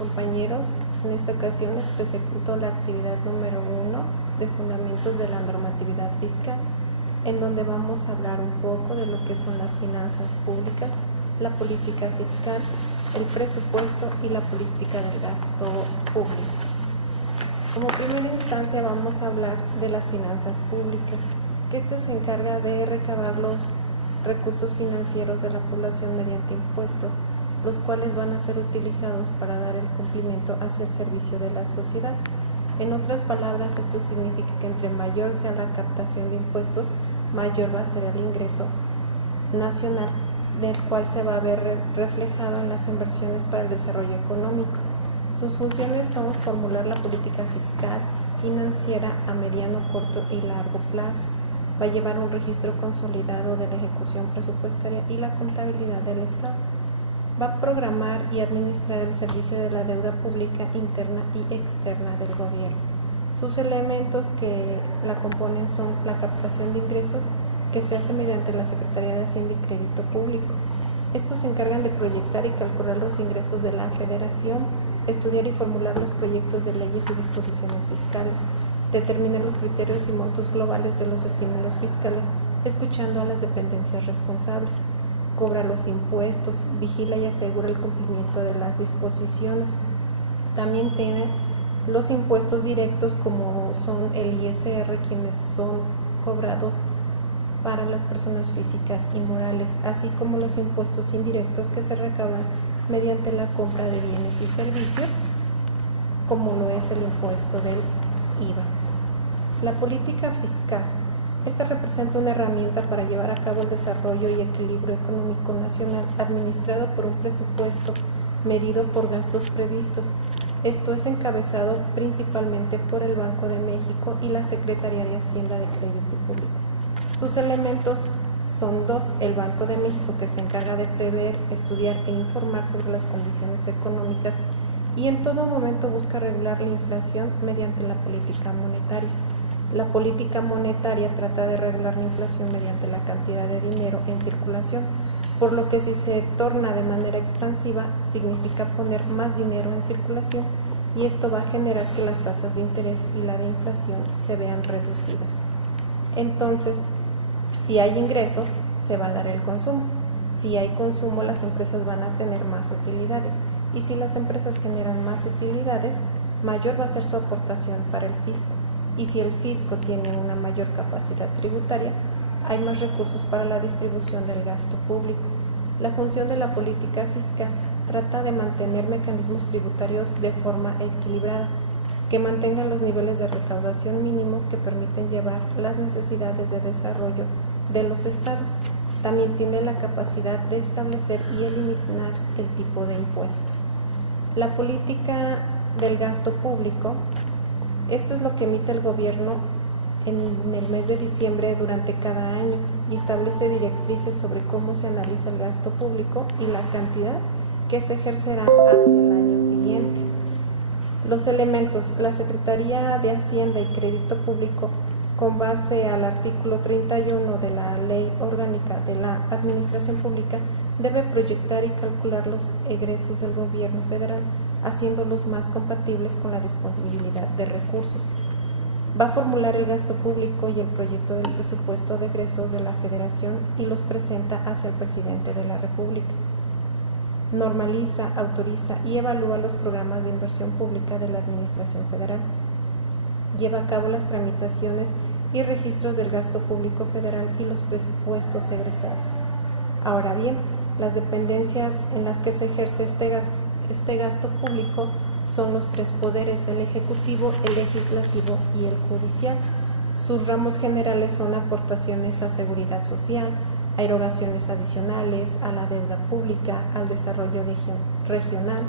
Compañeros, en esta ocasión les presento la actividad número 1 de Fundamentos de la Normatividad Fiscal, en donde vamos a hablar un poco de lo que son las finanzas públicas, la política fiscal, el presupuesto y la política del gasto público. Como primera instancia vamos a hablar de las finanzas públicas, que se encarga de recabar los recursos financieros de la población mediante impuestos, los cuales van a ser utilizados para dar el cumplimiento hacia el servicio de la sociedad. En otras palabras, esto significa que entre mayor sea la captación de impuestos, mayor va a ser el ingreso nacional, del cual se va a ver reflejado en las inversiones para el desarrollo económico. Sus funciones son formular la política fiscal, financiera a mediano, corto y largo plazo. Va a llevar un registro consolidado de la ejecución presupuestaria y la contabilidad del Estado. Va a programar y administrar el servicio de la deuda pública interna y externa del gobierno. Sus elementos que la componen son la captación de ingresos, que se hace mediante la Secretaría de Hacienda y Crédito Público. Estos se encargan de proyectar y calcular los ingresos de la Federación, estudiar y formular los proyectos de leyes y disposiciones fiscales, determinar los criterios y montos globales de los estímulos fiscales, escuchando a las dependencias responsables. Cobra los impuestos, vigila y asegura el cumplimiento de las disposiciones. También tiene los impuestos directos, como son el ISR, quienes son cobrados para las personas físicas y morales, así como los impuestos indirectos que se recaudan mediante la compra de bienes y servicios, como lo es el impuesto del IVA. La política fiscal. Esta representa una herramienta para llevar a cabo el desarrollo y equilibrio económico nacional administrado por un presupuesto medido por gastos previstos. Esto es encabezado principalmente por el Banco de México y la Secretaría de Hacienda de Crédito Público. Sus elementos son dos: el Banco de México, que se encarga de prever, estudiar e informar sobre las condiciones económicas y en todo momento busca regular la inflación mediante la política monetaria. La política monetaria trata de regular la inflación mediante la cantidad de dinero en circulación, por lo que si se torna de manera expansiva, significa poner más dinero en circulación, y esto va a generar que las tasas de interés y la de inflación se vean reducidas. Entonces, si hay ingresos, se va a dar el consumo. Si hay consumo, las empresas van a tener más utilidades, y si las empresas generan más utilidades, mayor va a ser su aportación para el fisco. Y si el fisco tiene una mayor capacidad tributaria, hay más recursos para la distribución del gasto público. La función de la política fiscal trata de mantener mecanismos tributarios de forma equilibrada, que mantengan los niveles de recaudación mínimos que permiten llevar las necesidades de desarrollo de los estados. También tiene la capacidad de establecer y eliminar el tipo de impuestos. La política del gasto público. Esto es lo que emite el gobierno en el mes de diciembre durante cada año y establece directrices sobre cómo se analiza el gasto público y la cantidad que se ejercerá hacia el año siguiente. Los elementos. La Secretaría de Hacienda y Crédito Público, con base al artículo 31 de la Ley Orgánica de la Administración Pública, debe proyectar y calcular los egresos del gobierno federal, haciéndolos más compatibles con la disponibilidad de recursos. Va a formular el gasto público y el proyecto del presupuesto de egresos de la Federación y los presenta hacia el presidente de la República. Normaliza, autoriza y evalúa los programas de inversión pública de la Administración Federal. Lleva a cabo las tramitaciones y registros del gasto público federal y los presupuestos egresados. Ahora bien, las dependencias en las que se ejerce este gasto público son los tres poderes: el ejecutivo, el legislativo y el judicial. Sus ramos generales son aportaciones a seguridad social, a erogaciones adicionales, a la deuda pública, al desarrollo regional,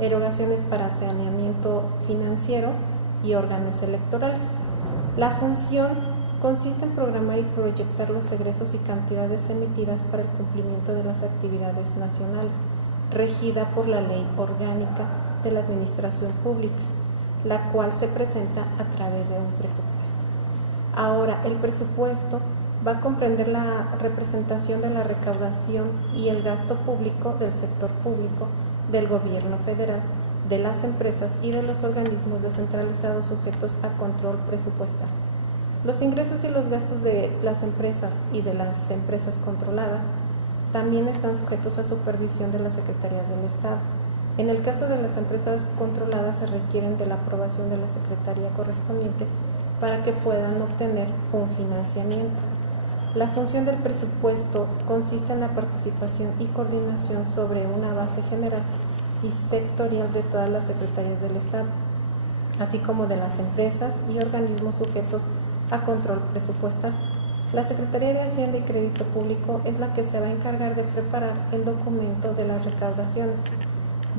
erogaciones para saneamiento financiero y órganos electorales. La función consiste en programar y proyectar los egresos y cantidades emitidas para el cumplimiento de las actividades nacionales, regida por la Ley Orgánica de la Administración Pública, la cual se presenta a través de un presupuesto. Ahora, el presupuesto va a comprender la representación de la recaudación y el gasto público del sector público del gobierno federal, de las empresas y de los organismos descentralizados sujetos a control presupuestal. Los ingresos y los gastos de las empresas y de las empresas controladas también están sujetos a supervisión de las secretarías del Estado. En el caso de las empresas controladas se requieren de la aprobación de la secretaría correspondiente para que puedan obtener un financiamiento. La función del presupuesto consiste en la participación y coordinación sobre una base general y sectorial de todas las secretarías del Estado, así como de las empresas y organismos sujetos a control presupuestal. La Secretaría de Hacienda y Crédito Público es la que se va a encargar de preparar el documento de las recaudaciones,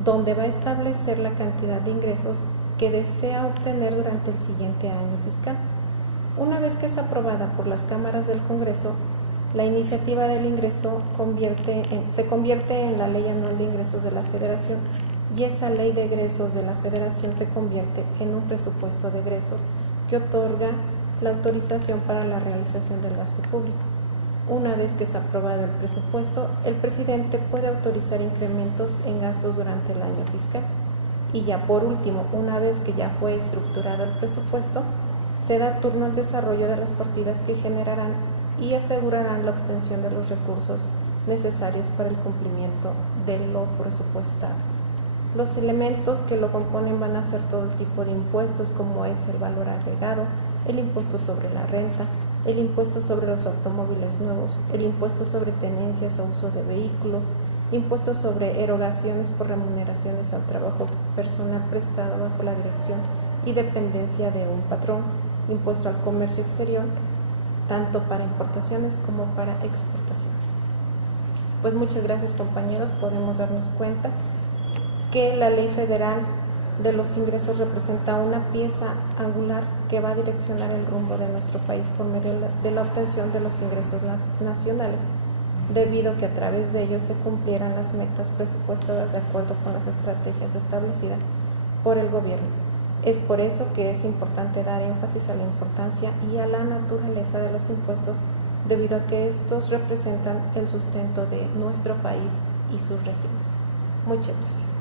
donde va a establecer la cantidad de ingresos que desea obtener durante el siguiente año fiscal. Una vez que es aprobada por las cámaras del Congreso, la iniciativa del ingreso se convierte en la Ley Anual de Ingresos de la Federación y esa Ley de Egresos de la Federación se convierte en un presupuesto de egresos que otorga la autorización para la realización del gasto público. Una vez que es aprobado el presupuesto, el presidente puede autorizar incrementos en gastos durante el año fiscal. Y ya por último, una vez que ya fue estructurado el presupuesto, se da turno al desarrollo de las partidas que generarán y asegurarán la obtención de los recursos necesarios para el cumplimiento de lo presupuestado. Los elementos que lo componen van a ser todo tipo de impuestos, como es el valor agregado, el impuesto sobre la renta, el impuesto sobre los automóviles nuevos, el impuesto sobre tenencias o uso de vehículos, impuestos sobre erogaciones por remuneraciones al trabajo personal prestado bajo la dirección y dependencia de un patrón, impuesto al comercio exterior, tanto para importaciones como para exportaciones. Pues muchas gracias, compañeros. Podemos darnos cuenta que la Ley Federal de los Ingresos representa una pieza angular que va a direccionar el rumbo de nuestro país por medio de la obtención de los ingresos nacionales, debido a que a través de ellos se cumplieran las metas presupuestadas de acuerdo con las estrategias establecidas por el gobierno. Es por eso que es importante dar énfasis a la importancia y a la naturaleza de los impuestos, debido a que estos representan el sustento de nuestro país y sus regiones. Muchas gracias.